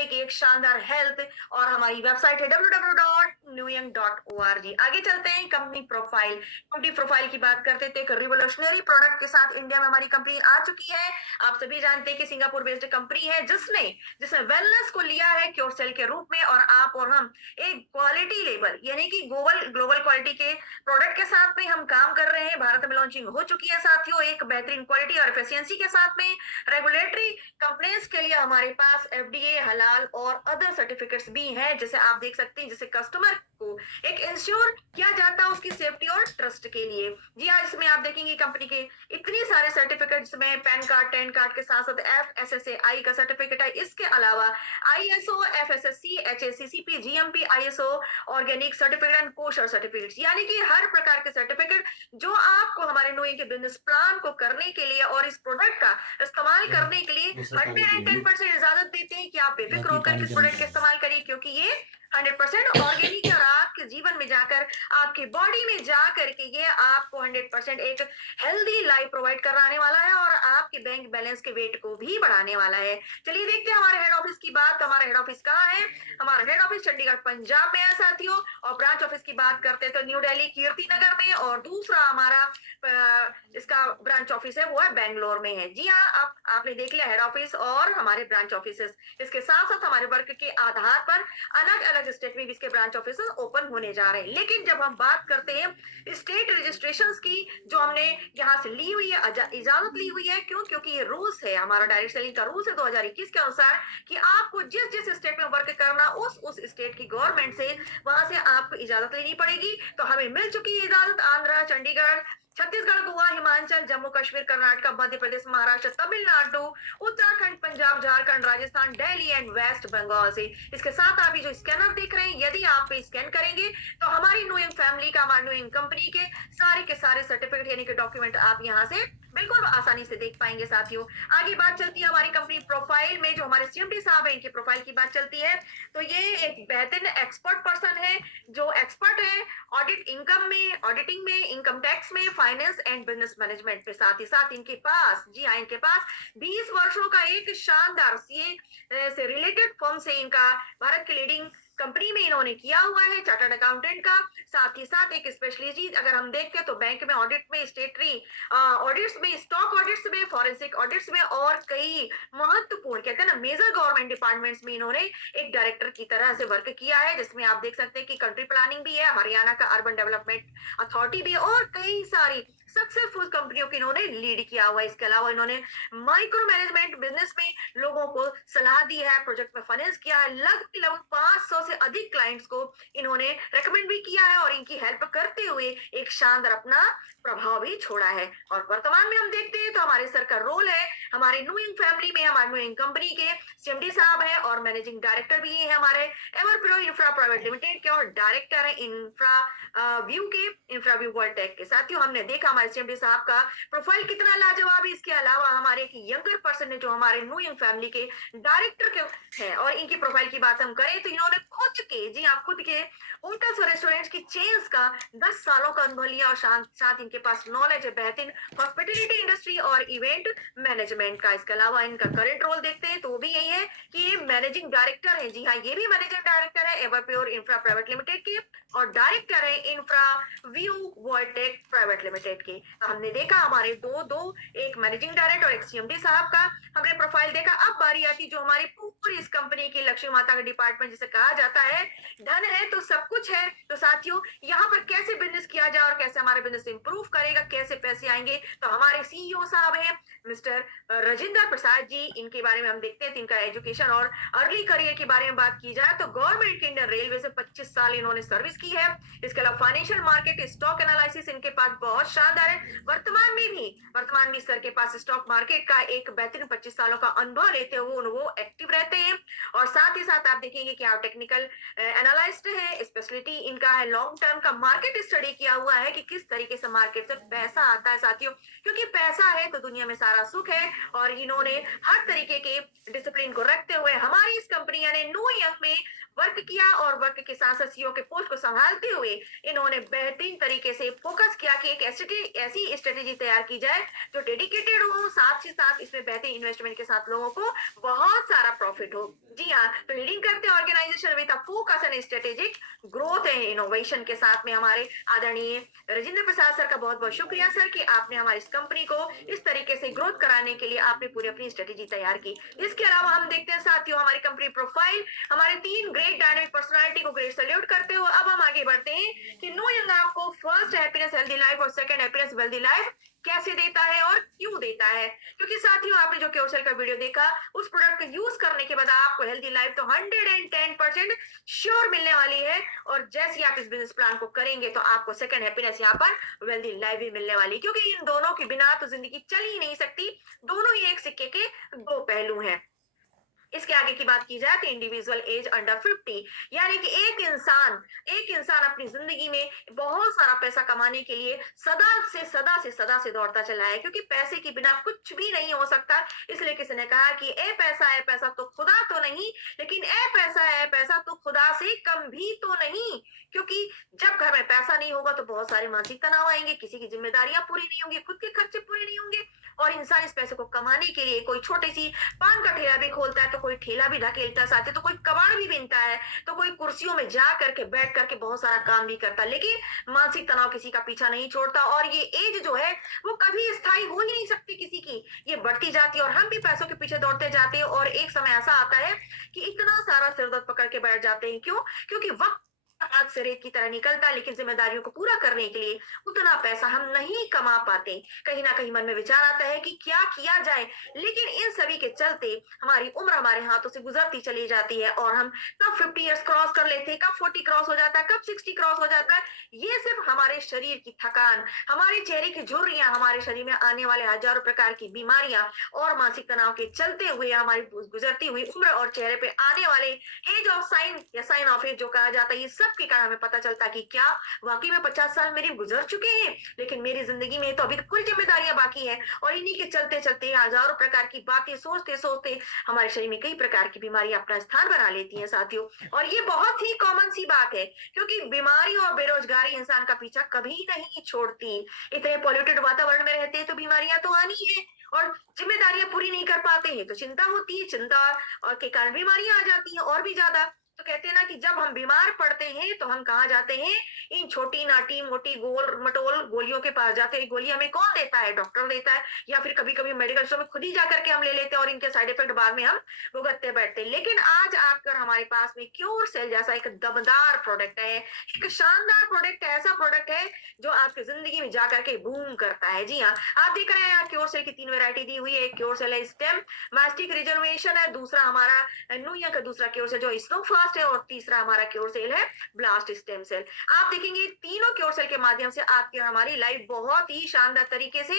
मिलेगी एक शानदार हेल्थ और हमारी वेबसाइट है www.newyoung.org। आगे चलते हैं कंपनी प्रोफाइल की बात करते थे। एक रिवोल्यूशनरी प्रोडक्ट के साथ इंडिया में हमारी कंपनी आ चुकी है। आप सभी जानते हैं कि सिंगापुर बेस्ड कंपनी है जिसने जिसने वेलनेस को लिया है क्योर सेल के रूप में, और आप और हम एक क्वालिटी लेवल यानी कि ग्लोबल ग्लोबल क्वालिटी के प्रोडक्ट के साथ में हम काम कर रहे हैं। भारत में लॉन्चिंग हो चुकी है साथियों, एक बेहतरीन क्वालिटी और एफिशिएंसी के साथ में। रेगुलेटरी कंप्लेंट्स के लिए हमारे पास एफडीए, हलाल और अदर सर्टिफिकेट्स भी हैं, जैसे आप देख सकते हैं, जिसे कस्टमर को एक इंश्योर किया जाता है उसकी सेफ्टी और ट्रस्ट के लिए। जी हाँ, इसमें आप देखेंगे कंपनी के इतने सारे सर्टिफिकेट्स में पैन कार्ड, टेन कार्ड के साथ साथ FSSAI का सर्टिफिकेट है। इसके अलावा ISO, FSSC, HACCP, GMP, ISO organic certificate and kosher certificate, यानी कि हर प्रकार के सर्टिफिकेट जो आपको हमारे नोइंग के बिजनेस प्लान को करने के लिए और इस प्रोडक्ट का इस्तेमाल करने के लिए दूसरा पानी पिएगी 110% इजाजत देते हैं कि आप बेफिक्र बाकी होकर पानी इस गर्म प्रोडक्ट का करें। इस्तेमाल करिए, क्योंकि ये 100% ऑर्गेनिक है और आपके जीवन में जाकर आपके बॉडी में जाकर के ये आपको 100% एक हेल्दी लाइफ प्रोवाइड कराने वाला है और आपके बैंक बैलेंस के वेट को भी बढ़ाने वाला है। चलिए देखते हैं हमारे हेड ऑफिस की बात। हमारा हेड ऑफिस कहाँ है? हमारा हेड ऑफिस चंडीगढ़ पंजाब में है साथियों, और ब्रांच ऑफिस की बात करते हैं तो न्यू दिल्ली कीर्ति नगर में, और दूसरा हमारा इसका ब्रांच ऑफिस है वो है बेंगलोर में है। जी हाँ, आपने देख लिया हेड ऑफिस और हमारे ब्रांच ऑफिसेस। इसके साथ साथ हमारे वर्क के आधार पर अलग अलग स्टेट में भी इसके ब्रांच ऑफिस ओपन होने जा रहे हैं। लेकिन जब हम बात करते हैं स्टेट रजिस्ट्रेशन की, जो हमने यहाँ से ली हुई है, इजाजत ली हुई है, क्यों? क्योंकि ये रूल्स है, हमारा डायरेक्ट सेलिंग का रूल्स है 2021 के अनुसार कि आपको जिस जिस स्टेट में वर्क करना उस स्टेट की गवर्नमेंट से वहां से आपको इजाजत लेनी पड़ेगी। तो हमें मिल चुकी है इजाजत आंध्र, चंडीगढ़, छत्तीसगढ़, गोवा, हिमाचल, जम्मू कश्मीर, कर्नाटक, मध्य प्रदेश, महाराष्ट्र, तमिलनाडु, उत्तराखंड, पंजाब, झारखंड, राजस्थान, दिल्ली एंड वेस्ट बंगाल से। इसके साथ आप ये जो स्कैनर देख रहे हैं, यदि आप पे स्कैन करेंगे तो हमारी नोइंग फैमिली का, हमारी नोइंग कंपनी के सारे सर्टिफिकेट यानी कि डॉक्यूमेंट आप यहाँ से बिल्कुल आसानी से देख पाएंगे साथियों। आगे बात चलती है हमारी कंपनी प्रोफाइल में, जो हमारे सीएमडी साहब हैं इनकी प्रोफाइल की बात चलती है। तो ये एक बेहतरीन एक्सपर्ट पर्सन है, जो एक्सपर्ट है ऑडिटिंग में, इनकम टैक्स में, फाइनेंस एंड बिजनेस मैनेजमेंट पे। साथ ही साथ इनके पास, जी हाँ, इनके पास 20 वर्षों का एक शानदार सीए से रिलेटेड फर्म से इनका भारत के लीडिंग कंपनी में इन्होंने किया हुआ है चार्टर्ड अकाउंटेंट का। साथ ही साथ एक स्पेशलिटी अगर हम देखें तो बैंक में ऑडिट में, स्टेटरी ऑडिट्स में, स्टॉक ऑडिट्स में, फॉरेंसिक ऑडिट्स में और कई महत्वपूर्ण कहते हैं ना मेजर गवर्नमेंट डिपार्टमेंट्स में इन्होंने एक डायरेक्टर की तरह से वर्क किया है, जिसमें आप देख सकते हैं कि कंट्री प्लानिंग भी है, हरियाणा का अर्बन डेवलपमेंट अथॉरिटी भी है और कई सारी सक्सेसफुल कंपनियों की इन्होंने लीड किया हुआ है। इसके अलावा इन्होंने माइक्रो मैनेजमेंट बिजनेस में लोगों को सलाह दी है, प्रोजेक्ट में फाइनेंस किया है, लगभग 500 से अधिक क्लाइंट्स को इन्होंने रेकमेंड भी किया है और इनकी हेल्प करते हुए एक शानदार अपना प्रभाव भी छोड़ा है। और वर्तमान में हम देखते हैं तो हमारे सर का रोल है, हमारे नूइंग फैमिली में हमारे नूइंग कंपनी के सीएमडी साहब है और मैनेजिंग डायरेक्टर भी है हमारे एवरप्रो इंफ्रा प्राइवेट लिमिटेड के, और डायरेक्टर है इंफ्रा व्यू वर्ल्ड टेक के। साथियों, हमने देखा हमारे सीएमडी साहब का प्रोफाइल कितना लाजवाब है। इसके अलावा हमारे एक यंगर पर्सन है जो हमारे नूइंग फैमिली के डायरेक्टर के हैं, और इनकी प्रोफाइल की बात हम करें तो इन्होंने खुद के, जी आप खुद के होटल्स और रेस्टोरेंट्स की चेन्स का 10 सालों का अनुभव लिया और साथ इनके पास नॉलेज है बेहतरीन हॉस्पिटैलिटी इंडस्ट्री और इवेंट मैनेजमेंट का। इसके अलावा इनका करंट रोल देखते हैं तो वो भी यही है कि ये मैनेजिंग डायरेक्टर है। जी हाँ, ये भी मैनेजिंग डायरेक्टर है एवरप्योर इंफ्रा प्राइवेट लिमिटेड के और डायरेक्टर है infra view world tech private limited के। तो हमने देखा हमारे दो एक मैनेजिंग डायरेक्टर और एक सीएमडी साहब का हमने प्रोफाइल देखा। अब बारी आती जो हमारी पूरी इस कंपनी की लक्ष्मी माता का डिपार्टमेंट जिसे कहा जाता है, धन है तो सब कुछ है। तो साथियों, यहाँ पर कैसे बिजनेस किया जाए और कैसे हमारे बिजनेस इंप्रूव करेगा, कैसे पैसे आएंगे, तो हमारे सीईओ साहब हैं मिस्टर राजेंद्र प्रसाद जी। इनके बारे में हम देखते हैं, इनका एजुकेशन और अर्ली करियर के बारे में बात की जाए तो गवर्नमेंट इंडियन रेलवे से 25 साल इन्होंने सर्विस की है। इसके अलावा फाइनेंशियल मार्केट, स्टॉक एनालिसिस इनके पास बहुत शानदार है। वर्तमान में सर के पास स्टॉक मार्केट का एक बेहतरीन 25 सालों का अनुभव लेते हुए वो एक्टिव रहते हैं। और साथ ही साथ आप देखेंगे कि आप टेक्निकल एनालिस्ट है, स्पेशलिटी इनका है लॉन्ग टर्म का मार्केट स्टडी किया हुआ है कि किस तरीके से मार्केट से पैसा आता है साथियों, क्योंकि पैसा है तो दुनिया में सारा सुख है। और इन्होंने हर तरीके के डिसिप्लिन को रखते हुए हमारी इस कंपनी यानी नो यंग में वर्क किया और वर्क के साथ साथ सीईओ के पोस्ट को संभालते हुए इन्होंने बेहतरीन तरीके से फोकस किया कि एक ऐसी स्ट्रेटेजी तैयार की जाए जो डेडिकेटेड हो, साथ ही साथ इसमें बेहतरीन इन्वेस्टमेंट के साथ लोगों को बहुत सारा प्रॉफिट हो। जी हाँ, तो लीडिंग करते हैं organisation with a focus and strategic growth and innovation के साथ में हमारे आदरणीय राजेंद्र प्रसाद सर का बहुत-बहुत शुक्रिया सर कि आपने हमारी इस कंपनी को इस तरीके से ग्रोथ कराने के लिए आपने पूरी अपनी स्ट्रेटेजी तैयार की। इसके अलावा हम देखते हैं साथियों हमारी कंपनी प्रोफाइल, हमारे 3 ग्रेट डायनामिक पर्सनैलिटी को ग्रेट सैल्यूट करते हुए अब हम आगे बढ़ते हैं कि नो यंग आपको फर्स्ट हैप्पीनेस हेल्दी लाइफ और सेकंड हैप्पीनेस वेल्दी लाइफ कैसे देता है और क्यों देता है। क्योंकि साथियों आपने जो क्योरसेल का वीडियो देखा, उस प्रोडक्ट को यूज करने के बाद आपको हेल्दी लाइफ तो 110% श्योर मिलने वाली है और जैसे ही आप इस बिजनेस प्लान को करेंगे तो आपको सेकंड हैप्पीनेस यहाँ पर वेल्दी लाइफ भी मिलने वाली है, क्योंकि इन दोनों के बिना तो जिंदगी चल ही नहीं सकती। दोनों ही एक सिक्के के दो पहलू हैं। इसके आगे की बात की जाए तो इंडिविजुअल एज अंडर 50, यानी कि एक इंसान अपनी जिंदगी में बहुत सारा पैसा कमाने के लिए सदा से दौड़ता चला है, क्योंकि पैसे के बिना कुछ भी नहीं हो सकता। इसलिए किसी ने कहा कि ए पैसा तो खुदा तो नहीं, लेकिन ए पैसा तो खुदा से कम भी तो नहीं। क्योंकि जब घर में पैसा नहीं होगा तो बहुत सारे मानसिक तनाव आएंगे, किसी की जिम्मेदारियां पूरी नहीं होंगी, खुद के खर्चे पूरे नहीं होंगे और इंसान इस पैसे को कमाने के लिए कोई छोटी सी पान का ठेला भी खोलता है, तो कोई ठेला भी ढकेलता साथ ही, तो कोई कबाड़ भी बीनता है, तो कोई कुर्सियों में जा करके बैठ करके बहुत सारा काम भी करता है, लेकिन मानसिक तनाव किसी का पीछा नहीं छोड़ता। और ये एज जो है वो कभी स्थायी हो ही नहीं सकती किसी की, ये बढ़ती जाती है और हम भी पैसों के पीछे दौड़ते जाते हैं और एक समय ऐसा आता है कि इतना सारा सिर दर्द पकड़ के बैठ जाते हैं। क्यों? क्योंकि वक्त हाथ से रेत की तरह निकलता है, लेकिन जिम्मेदारियों को पूरा करने के लिए उतना पैसा हम नहीं कमा पाते। कहीं ना कहीं मन में विचार आता है कि क्या किया जाए, लेकिन इन सभी के चलते हमारी उम्र हमारे हाथों से गुजरती चली जाती है और हम कब 50 इयर्स क्रॉस कर लेते हैं, कब 40 क्रॉस हो जाता है, कब 60 क्रॉस हो जाता है। ये सिर्फ हमारे शरीर की थकान, हमारे चेहरे की झुर्रियां, हमारे शरीर में आने वाले हजारों प्रकार की बीमारियां और मानसिक तनाव के चलते हुए हमारी गुजरती हुई उम्र और चेहरे पे आने वाले एज ऑफ साइन या साइन ऑफ एज जो कहा जाता है, ये सब के कारण हमें पता चलता है कि क्या वाकई में 50 साल मेरे गुजर चुके हैं, लेकिन मेरी जिंदगी में तो अभी तो कुल जिम्मेदारियां बाकी है। और इन्हीं के चलते चलते हजारों प्रकार की बातें सोचते सोचते हमारे शरीर में कई प्रकार की बीमारियां अपना स्थान बना लेती हैं साथियों। और ये बहुत ही कॉमन सी बात है, क्योंकि बीमारी और बेरोजगारी इंसान का पीछा कभी नहीं छोड़ती। इतने पॉल्यूटेड वातावरण में रहते हैं तो बीमारियां तो आनी है, और जिम्मेदारियां पूरी नहीं कर पाते हैं तो चिंता होती है, चिंता और के कारण बीमारियां आ जाती हैं और भी ज्यादा। तो कहते हैं ना कि जब हम बीमार पड़ते हैं तो हम कहाँ जाते हैं? इन छोटी नाटी मोटी गोल मटोल गोलियों के पास जाते हैं। गोली हमें कौन देता है? डॉक्टर देता है, या फिर कभी कभी मेडिकल स्टोर में खुद ही जाकर के हम ले लेते हैं और इनके साइड इफेक्ट बाद में हम भुगतते बैठते हैं। लेकिन आज आकर हमारे पास में क्योर सेल जैसा एक दमदार प्रोडक्ट है, एक शानदार प्रोडक्ट है, ऐसा प्रोडक्ट है जो आपकी जिंदगी में जाकर के बूम करता है। जी हाँ, आप देख रहे हैं यहाँ क्योर सेल की 3 वेरायटी दी हुई है। एक क्योर सेल है स्टेम मास्टिक रिजर्वेशन है, दूसरा हमारा नुया का दूसरा क्योर सेल जो स्नो फास्ट है, और तीसरा हमारा क्योर सेल है ब्लास्ट स्टेम सेल। आप देखेंगे तीनों क्योर सेल के माध्यम से आपकी हमारी लाइफ बहुत ही शानदार तरीके से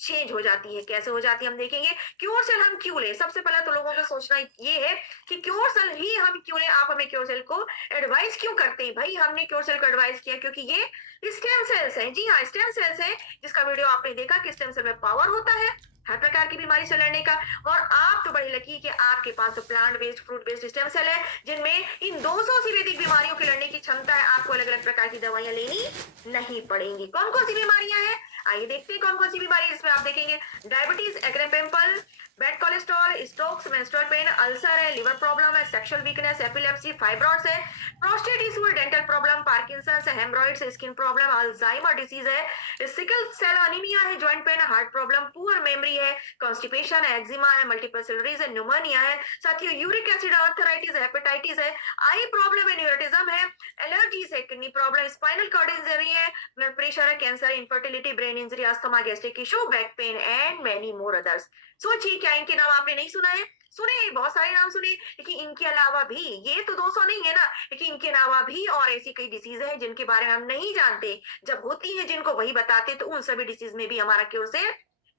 चेंज हो जाती है। कैसे हो जाती है हम देखेंगे। क्योर सेल हम क्यों ले? सबसे पहले तो लोगों को सोचना ये है कि क्योर सेल ही हम क्यों ले। आप हमें क्योर सेल को एडवाइस क्यों करते हैं? भाई हमने क्योर सेल को एडवाइस किया क्योंकि ये स्टेम सेल्स है। जी हाँ, स्टेम सेल्स है, जिसका वीडियो आपने देखा कि स्टेम सेल में पावर होता है हर प्रकार की बीमारी से लड़ने का। और आप तो बड़ी लकी कि आपके पास तो plant based fruit based stem cell है, जिनमें इन 200 से अधिक बीमारियों की लड़ने की क्षमता है। आपको अलग अलग प्रकार की दवाइयां लेनी नहीं पड़ेंगी। कौन कौन सी बीमारियां हैं? आइए देखते हैं कौन कौन सी बीमारी। इसमें आप देखेंगे diabetes, acne pimple, bad cholesterol, strokes, menstrual pain, ulcer है, लिवर प्रॉब्लम है, सेक्सुअल वीकनेस, एपिलेप्सी, फाइब्रॉइड्स है, प्रोस्टेट इशू है, डेंटल प्रॉब्लम, पार्किंसंस है, haemorrhoids, skin problem, Alzheimer disease है, सिकल सेल अनीमिया है, जॉइंट पेन है, हार्ट प्रॉब्लम, पुअर मेमोरी है, constipation है, एक्जिमा है, मल्टीपल सेलरीज है, न्यूमोनिया है, साथियों यूरिक एसिड आर्थराइटिस है, हेपेटाइटिस है, आई प्रॉब्लम है, न्यूरोटिज्म है, एलर्जीज है, kidney problem, spinal cord injury है, ब्लड प्रेशर है, cancer, infertility, brain injury, asthma, gastric issue, back pain and many more others. सोचिए क्या इनके नाम आपने नहीं सुना है? सुने, बहुत सारे नाम सुने, लेकिन इनके अलावा भी ये तो 200 नहीं है ना, लेकिन इनके अलावा भी और ऐसी कई डिसीज है जिनके बारे में हम नहीं जानते। जब होती है जिनको वही बताते, तो उन सभी डिसीज में भी हमारा क्योर से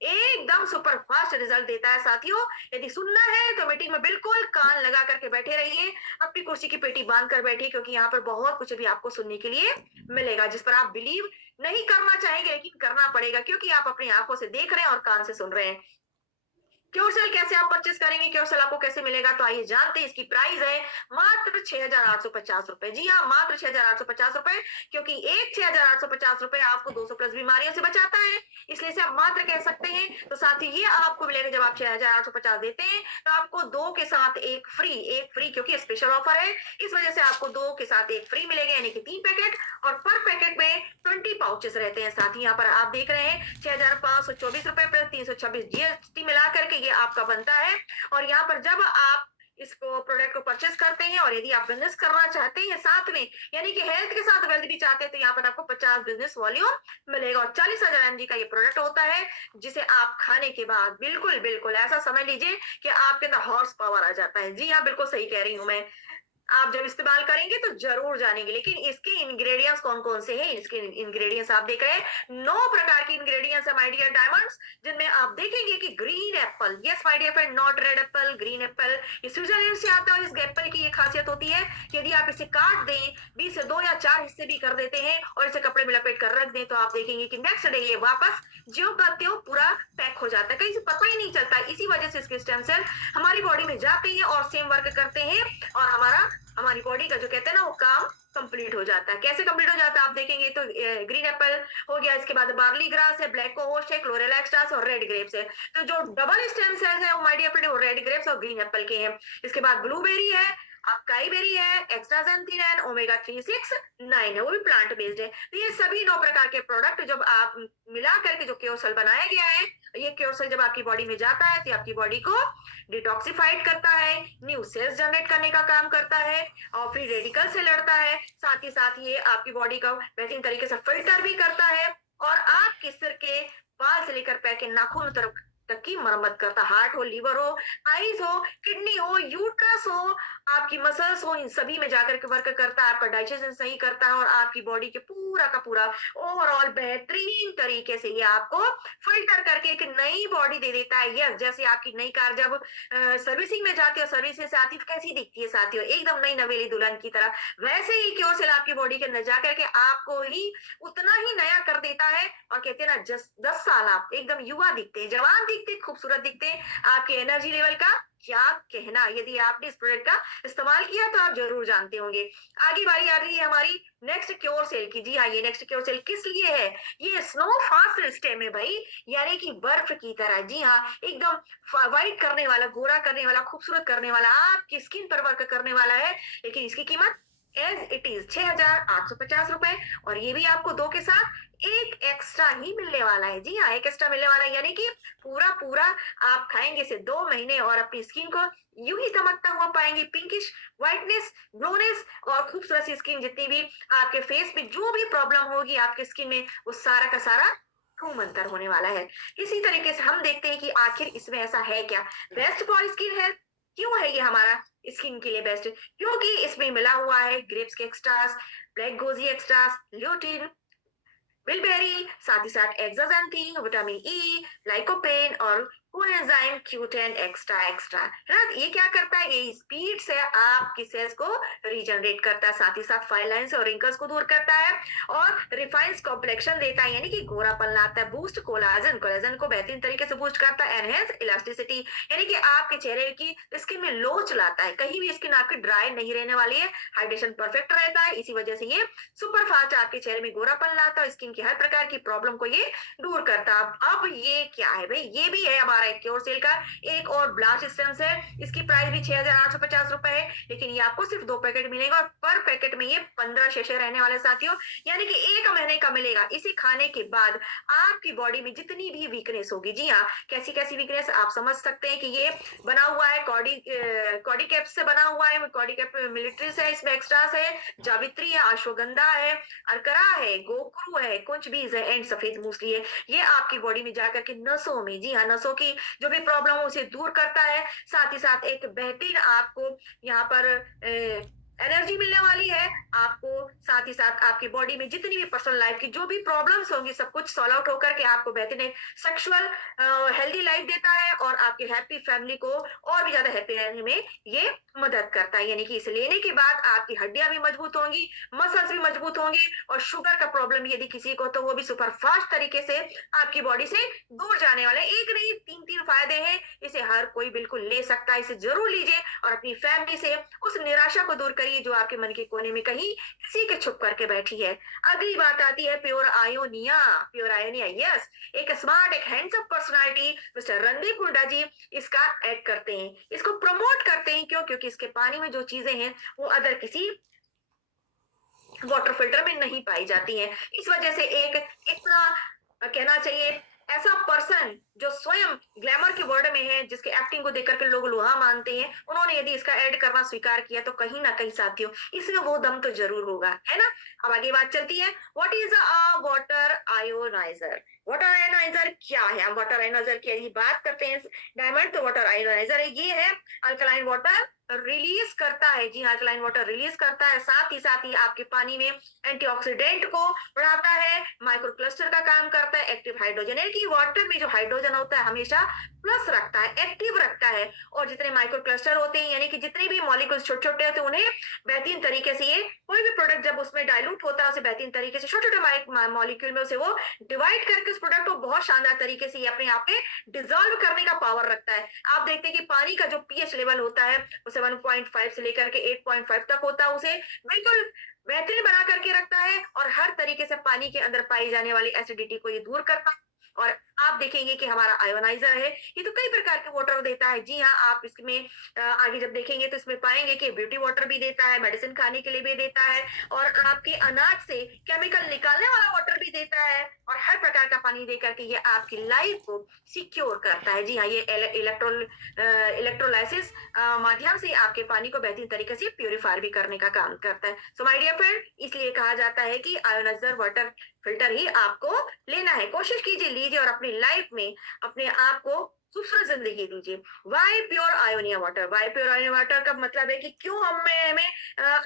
एकदम सुपर फास्ट रिजल्ट देता है साथियों। यदि सुनना है तो मीटिंग में बिल्कुल कान लगा करके बैठे रहिए, अपनी कुर्सी की पेटी बांध कर बैठिए, क्योंकि यहाँ पर बहुत कुछ अभी आपको सुनने के लिए मिलेगा, जिस पर आप बिलीव नहीं करना चाहेंगे, लेकिन करना पड़ेगा, क्योंकि आप अपनी आंखों से देख रहे हैं और कान से सुन रहे हैं। क्योरसेल कैसे आप परचेस करेंगे, क्योरसेल आपको कैसे मिलेगा, तो आइए जानते हैं। इसकी प्राइस है मात्र 6,850 रुपए। जी हाँ, मात्र 6,850 रुपए, क्योंकि एक 6,850 रुपए आपको 200 प्लस बीमारियों से बचाता है, इसलिए इसे आप मात्र कह सकते हैं। तो साथ ही ये आपको मिलेगा, जब आप 6,850 देते हैं तो आपको दो के साथ एक फ्री, क्योंकि स्पेशल ऑफर है, इस वजह से आपको दो के साथ एक फ्री मिलेगा, यानी कि 3 पैकेट, और पर पैकेट में 20 पाउचेस रहते हैं। साथ ही यहाँ पर आप देख रहे हैं 6,524 रुपए प्लस 326 जीएसटी मिला करके ये आपका बनता है। और यहाँ पर जब आप इसको प्रोडक्ट को परचेस करते हैं, और यदि आप बिजनेस करना चाहते हैं साथ में, यानी कि हेल्थ के साथ वेल्थ भी चाहते हैं, तो यहाँ पर आपको 50 बिजनेस वॉल्यूम मिलेगा। और 40,000 mg का ये प्रोडक्ट होता है, जिसे आप खाने के बाद बिल्कुल बिल्कुल ऐसा समझ लीजिए कि आपके अंदर हॉर्स पावर आ जाता है। जी हाँ, बिल्कुल सही कह रही हूँ मैं। आप जब इस्तेमाल करेंगे तो जरूर जानेंगे। लेकिन इसके इंग्रेडिएंट्स कौन कौन से हैं, इसके इंग्रेडिएंट्स आप देख रहे हैं 9 प्रकार के इंग्रेडिएंट्स है माय डियर डायमंड्स, जिनमें आप देखेंगे कि green apple, yes my dear friend, not red apple, green apple, ये स्विट्जरलैंड से आता है। इस एप्पल की ये खासियत होती है कि यदि आप इसे काट दें, 20 से 2 या 4 हिस्से भी कर देते हैं और इसे कपड़े में लपेट कर रख दें, तो आप देखेंगे कि नेक्स्ट डे ये वापस ज्यों का त्यों पूरा पैक हो जाता है, कहीं से पता ही नहीं चलता। इसी वजह से इसके स्टेम सेल हमारी बॉडी में जाते हैं और सेम वर्क करते हैं, और हमारी बॉडी का जो कहते हैं ना, वो काम कंप्लीट हो जाता है। कैसे कंप्लीट हो जाता है आप देखेंगे तो ग्रीन एप्पल हो गया, इसके बाद बार्ली ग्रास है, ब्लैक कोहोश है, क्लोरेला एक्स्ट्रास और रेड ग्रेप्स है। तो जो डबल स्टेम सेल्स है वो माय डियर फ्रेंड, वो रेड ग्रेप्स और ग्रीन एप्पल के हैं। इसके बाद ब्लूबेरी है, अकाई बेरी है, एक्स्ट्राजेंथिन है, ओमेगा 369 है, वो भी प्लांट बेस्ड है। तो ये सभी 9 प्रकार के प्रोडक्ट जब आप मिला करके जो क्योरसेल बनाया गया है, ये क्योरसेल जब आपकी बॉडी में जाता है तो आपकी बॉडी को डिटॉक्सिफाइड करता है, न्यू सेल्स जनरेट करने का काम करता है, और फ्री रेडिकल से लड़ता है। साथ ही साथ ये आपकी बॉडी का बेहतरीन तरीके से फिल्टर भी करता है, और आपके सिर के बाल से लेकर पैर के नाखून तक की मरम्मत करता। हार्ट हो, लीवर हो, आईज हो, किडनी हो, यूट्रस हो, आपकी मसल्स हो, इन सभी में जाकर के वर्क करता है। आपका डाइजेशन सही करता है, और आपकी बॉडी के पूरा का पूरा ओवरऑल बेहतरीन तरीके से ये आपको फिल्टर करके एक नई बॉडी दे देता है। यस, जैसे आपकी नई कार जब सर्विसिंग में जाती है, सर्विसिंग से आती है, तो कैसी दिखती है साथियों, एकदम नई नवेली दुल्हन की तरह। वैसे ही क्योरसेल आपकी बॉडी के अंदर जाकर के आपको ही उतना ही नया कर देता है, और कहते हैं ना, 10 साल आप एकदम युवा दिखते हैं, जवान दिखते हैं, खूबसूरत दिखते हैं। आपके एनर्जी लेवल का क्या कहना, यदि आपने इस प्रोडक्ट का इस्तेमाल किया तो आप जरूर जानते होंगे। आगे बारी आ रही है हमारी नेक्स्ट क्योरसेल की। जी हाँ, ये नेक्स्ट क्योरसेल किस लिए है, ये स्नो फास्ट सिस्टम है भाई, यानी कि बर्फ की तरह। जी हाँ, एकदम व्हाइट करने वाला, गोरा करने वाला, खूबसूरत करने वाला, आपकी स्किन पर वर्क करने वाला है। लेकिन इसकी कीमत एज इट इज 6,850 रुपए, और ये भी आपको दो के साथ एक एक्स्ट्रा ही मिलने वाला है। जी हाँ, एक एक्स्ट्रा मिलने वाला है, यानी कि पूरा पूरा आप खाएंगे इसे 2 महीने, और अपनी स्किन को यूं ही चमकता हुआ पाएंगे, पिंकिश व्हाइटनेस, ग्लोनेस, और खूबसूरत सी स्किन। जितनी भी आपके फेस पे जो भी प्रॉब्लम होगी आपके स्किन में, वो सारा का सारा मंतर होने वाला है। इसी तरीके से हम देखते हैं कि आखिर इसमें ऐसा है क्या। बेस्ट फॉर स्किन हेल्थ क्यों है ये हमारा स्किन के लिए बेस्ट, क्योंकि इसमें मिला हुआ है ग्रेप्स के extras, black goji extras, lutein, bilberry, साथ ही साथ एक्साजेंथिन, विटामिन ई, लाइकोपेन और कोएंजाइम Q10 एक्स्ट्रा एक्स्ट्रा है ना। ये क्या करता है, ये स्पीड से आपकी सेल्स को रीजनरेट करता है, साथ ही साथ फाइन लाइंस और रिंकल्स को दूर करता है, और रिफाइंस कॉम्प्लेक्शन देता है, यानी कि गोरापन लाता है, बूस्ट कोलाजन, कोलेजन को बेहतरीन तरीके से बूस्ट करता है, एनहेंस इलास्टिसिटी, यानी कि आपके चेहरे की स्किन में लोच लाता है, कहीं भी स्किन आपकी ड्राई नहीं रहने वाली है, हाइड्रेशन परफेक्ट रहता है। इसी वजह से ये सुपर फास्ट आपके चेहरे में गोरापन लाता है, स्किन की हर प्रकार की प्रॉब्लम को ये दूर करता है। अब ये क्या है भाई, ये भी है हमारा एक क्योरसेल का एक और ब्लास्ट एसेंस है। इसकी प्राइस भी 6,850 रुपए है, लेकिन ये आपको सिर्फ 2 पैकेट मिलेगा, और पर पैकेट में ये 15 शेशे रहने वाले साथियों, यानी कि 1 महीने का मिलेगा। इसे खाने के बाद आपकी बॉडी में जितनी भी वीकनेस होगी, जी हाँ, कैसी कैसी वीकनेस आप समझ सकते हैं कि ये बना हुआ है कॉडी कैप से बना हुआ है, कॉडी कैप मिलिट्रीज है, इसमें एक्स्ट्रास है, जावित्री है, अश्वगंधा है, अरकरा है, गोकरू है, कुंज बीज है, एंड सफेद मूसली है। ये आपकी बॉडी में जाकर के नसों में, जी हाँ, नसों की जो भी प्रॉब्लम हो उसे दूर करता है। साथ ही साथ एक बेहतरीन आपको यहाँ पर एनर्जी मिलने वाली है आपको, साथ ही साथ आपकी बॉडी में जितनी भी पर्सनल लाइफ की जो भी प्रॉब्लम्स होंगी सब कुछ सॉल्व आउट होकर के आपको बेहतरीन सेक्सुअल हेल्दी लाइफ देता है और आपके हैप्पी फैमिली को और भी ज्यादा हैप्पी रहने में ये मदद करता है। यानी कि इसे लेने के बाद आपकी हड्डियां भी मजबूत होंगी, मसल्स भी मजबूत होंगे और शुगर का प्रॉब्लम यदि किसी को तो वो भी सुपर फास्ट तरीके से आपकी बॉडी से दूर जाने वाला है। एक नहीं तीन तीन फायदे हैं, इसे हर कोई बिल्कुल ले सकता है, इसे जरूर लीजिए और अपनी फैमिली से उस निराशा को दूर करिए जो आपके मन के कोने में कहीं किसी के छुप करके बैठी है। अगली बात आती है pure Ionia. Pure Ionia, yes, एक स्मार्ट, एक handsome personality mister Randeep Hooda ji इसका ऐड करते हैं, इसको प्रमोट करते हैं। क्यों? क्योंकि इसके पानी में जो चीजें हैं वो अदर किसी वाटर फिल्टर में नहीं पाई जाती हैं। इस वजह से एक इतना कहना चाहिए ऐसा पर्सन जो स्वयं ग्लैमर के वर्ल्ड में है, जिसके एक्टिंग को देखकर के लोग लोहा मानते हैं, उन्होंने यदि इसका ऐड करना स्वीकार किया तो कहीं ना कहीं साथियों इसमें वो दम तो जरूर होगा, है ना। अब आगे बात चलती है, what is a water ioniser. Water ioniser क्या है? हम वाटर आयोनाइजर की यदि बात करते हैं डायमंड, तो वाटर आयोनाइजर है, ये है अल्कलाइन वाटर रिलीज करता है। जी हाँ, अल्कलाइन वाटर रिलीज करता है, साथ ही आपके पानी में एंटीऑक्सीडेंट को बढ़ाता है, माइक्रो क्लस्टर का काम करता है, एक्टिव हाइड्रोजन, यानी कि वाटर में जो हाइड्रोजन होता है हमेशा प्लस रखता है, एक्टिव रखता है। और जितने माइक्रो क्लस्टर होते हैं यानी कि जितने भी मॉलिक्यूल्स छोटे छोटे होते हैं उन्हें बेहतरीन तरीके से, ये कोई भी प्रोडक्ट जब उसमें डाइल्यूट होता है उसे बेहतरीन तरीके से छोटे छोटे मॉलिक्यूल में उसे वो डिवाइड करके उस प्रोडक्ट को बहुत शानदार तरीके से ये अपने आप में डिजोल्व करने का पावर रखता है। आप देखते हैं कि पानी का जो पीएच लेवल होता है वो 7.5 से लेकर के 8.5 तक होता है, उसे बिल्कुल बेहतरीन बना करके रखता है और हर तरीके से पानी के अंदर पाई जाने वाली एसिडिटी को ये दूर करता है। और आप देखेंगे कि हमारा आयोनाइजर है ये तो कई प्रकार के वाटर देता है। जी हाँ, आप इसमें आगे जब देखेंगे तो इसमें पाएंगे कि ब्यूटी वाटर भी देता है, मेडिसिन खाने के लिए भी देता है और आपके अनाज से केमिकल निकालने वाला वाटर भी देता है और हर प्रकार का पानी दे करके ये आपकी लाइफ को सिक्योर करता है। जी हाँ, ये इलेक्ट्रोलाइसिस माध्यम से आपके पानी को बेहतरीन तरीके से प्यूरिफायर भी करने का काम करता है। सो माय डियर फ्रेंड, इसलिए कहा जाता है कि आयोनाइजर वाटर फिल्टर ही आपको लेना है। कोशिश कीजिए, लीजिए और अपनी लाइफ में अपने आप को खूबसूरत जिंदगी दीजिए। Why pure ionia water? Why pure ionia water का मतलब है कि क्यों हमें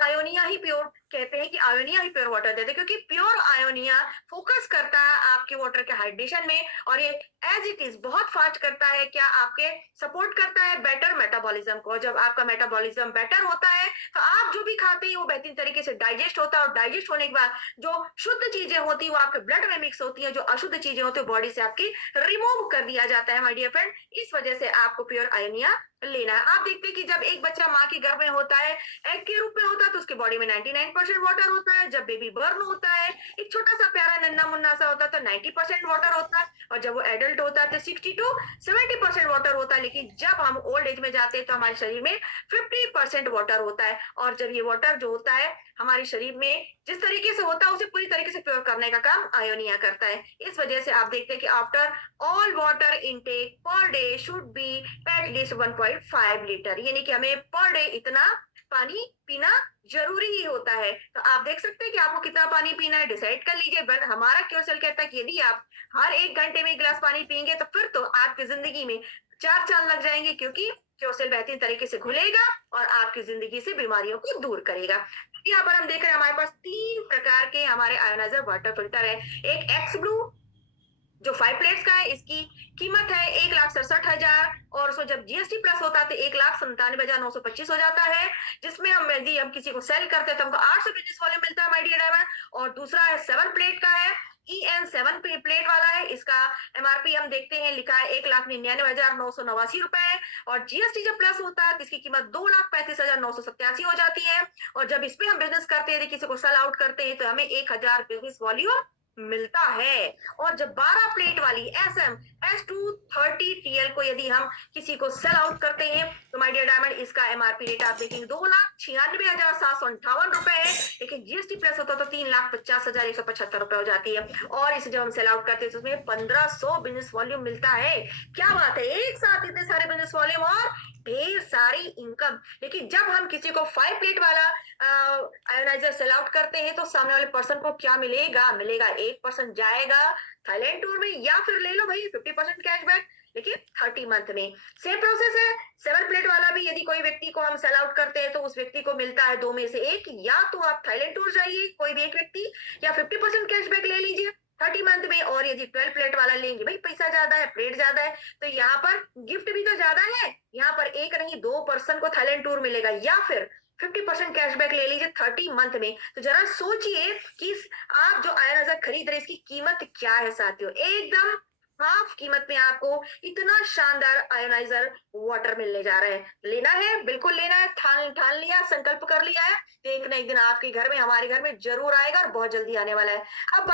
आयोनिया ही प्योर कहते हैं, कि आयोनिया ही प्योर वाटर देते हैं, क्योंकि प्योर आयोनिया फोकस करता है आपके वाटर के हाइड्रेशन में और ये एज इट इज बहुत फास्ट करता है, क्या आपके सपोर्ट करता है बेटर मेटाबॉलिज्म को। जब आपका मेटाबॉलिज्म बेटर होता है तो आप जो भी खाते हैं वो बेहतरीन तरीके से डाइजेस्ट होता है और डाइजेस्ट होने के बाद जो शुद्ध चीजें होती है वो आपके ब्लड में मिक्स होती है, जो अशुद्ध चीजें होती है बॉडी से आपकी रिमूव कर दिया जाता है माय डियर फ्रेंड। इस वजह से आपको प्योर आयोनिया लेना है। आप देखते हैं कि जब एक बच्चा माँ के गर्भ में होता है, एग के रूप में होता है, तो उसके बॉडी में 99% वाटर होता है। जब बेबी बर्न होता है, एक छोटा सा प्यारा नन्ना मुन्ना सा होता है तो 90% वाटर होता है और जब वो एडल्ट होता है तो 60 to 70% वाटर होता है। लेकिन जब हम ओल्ड एज में जाते हैं तो हमारे शरीर में 50% वाटर होता है और जब ये वाटर जो होता है हमारे शरीर में जिस तरीके से होता है उसे पूरी तरीके से प्योर करने का काम आयोनिया करता है। इस वजह से आप देखते हैं कि after all water intake per day should be at least 1.5 litre, यानी कि हमें पर डे इतना पानी पीना जरूरी ही होता है। तो आप देख सकते हैं कि आपको कितना पानी पीना है, डिसाइड कर लीजिए। बट हमारा क्योसेल कहता है कि यदि आप हर 1 घंटे में 1 गिलास पानी पियेंगे तो फिर तो आपकी जिंदगी में 4 चांद लग जाएंगे, क्योंकि क्योसेल बेहतरीन तरीके से घुलेगा और आपकी जिंदगी से बीमारियों को दूर करेगा। यहाँ पर हम देख रहे हैं हमारे पास 3 प्रकार के हमारे आयोनाइजर वाटर फिल्टर है। एक एक्स ब्लू जो 5 प्लेट्स का है, इसकी कीमत है 1,67,000 और उसको जब जीएसटी प्लस होता है तो 1,97,925 हो जाता है, जिसमें हम यदि हम किसी को सेल करते हैं तो हमको 800 बिजनेस वाले मिलता है माय डियर डायमंड। और दूसरा है 7 प्लेट का है, EN7 प्लेट वाला है, इसका एमआरपी हम देखते हैं लिखा है 1,99,989 रुपए और जीएसटी जब प्लस होता है तो इसकी कीमत 2,35,987 हो जाती है। और जब इसमें हम बिजनेस करते हैं, किसी को सेल आउट करते हैं तो हमें 1,000 बिजनेस वॉल्यूम मिलता है। और जब 12 प्लेट वाली SM S230TL को यदि हम किसी को सेल आउट करते हैं तो माय डियर डायमंड इसका एमआरपी रेट आप देखेंगे 2,96,758 रुपए है, लेकिन जीएसटी प्लस होता तो 3,50,175 रुपए हो जाती है। और इसे जब हम सेल आउट करते हैं तो उसमें 1,500 बिजनेस वॉल्यूम मिलता है। क्या बात है, एक साथ इतने सारे बिजनेस वॉल्यूम और ढेर सारी इनकम। लेकिन जब हम किसी को 5 प्लेट वाला आयोनाइजर सेल आउट करते हैं तो सामने वाले पर्सन को क्या मिलेगा? मिलेगा 1% जाएगा थाईलैंड टूर में, या फिर ले लो भाई 50% कैशबैक, लेकिन 30 मंथ में। सेम प्रोसेस है 7 प्लेट वाला भी, यदि यदि कोई व्यक्ति को हम सेल आउट करते हैं तो उस व्यक्ति को मिलता है 2 में से 1, या तो आप थाईलैंड टूर जाइए कोई भी एक व्यक्ति, या 50% कैशबैक ले लीजिए 30 मंथ में। और यदि 12 प्लेट वाला लेंगे, भाई पैसा ज्यादा है, प्लेट ज्यादा है, तो यहाँ पर गिफ्ट भी तो ज्यादा है। यहाँ पर एक नहीं 2 पर्सन को थाईलैंड टूर मिलेगा, या फिर 50% कैशबैक ले लीजिए 30 मंथ में। तो जरा सोचिए कि आप जो आयोनाइजर खरीद रहे हैं इसकी कीमत क्या है साथियों। एकदम हाफ कीमत में आपको इतना शानदार आयोनाइजर वाटर मिलने जा रहा है। लेना है, बिल्कुल लेना है, ठान ठान लिया, संकल्प कर लिया है, तो एक ना एक दिन आपके घर में, हमारे घर में जरूर आएगा और बहुत जल्दी आने वाला है। अब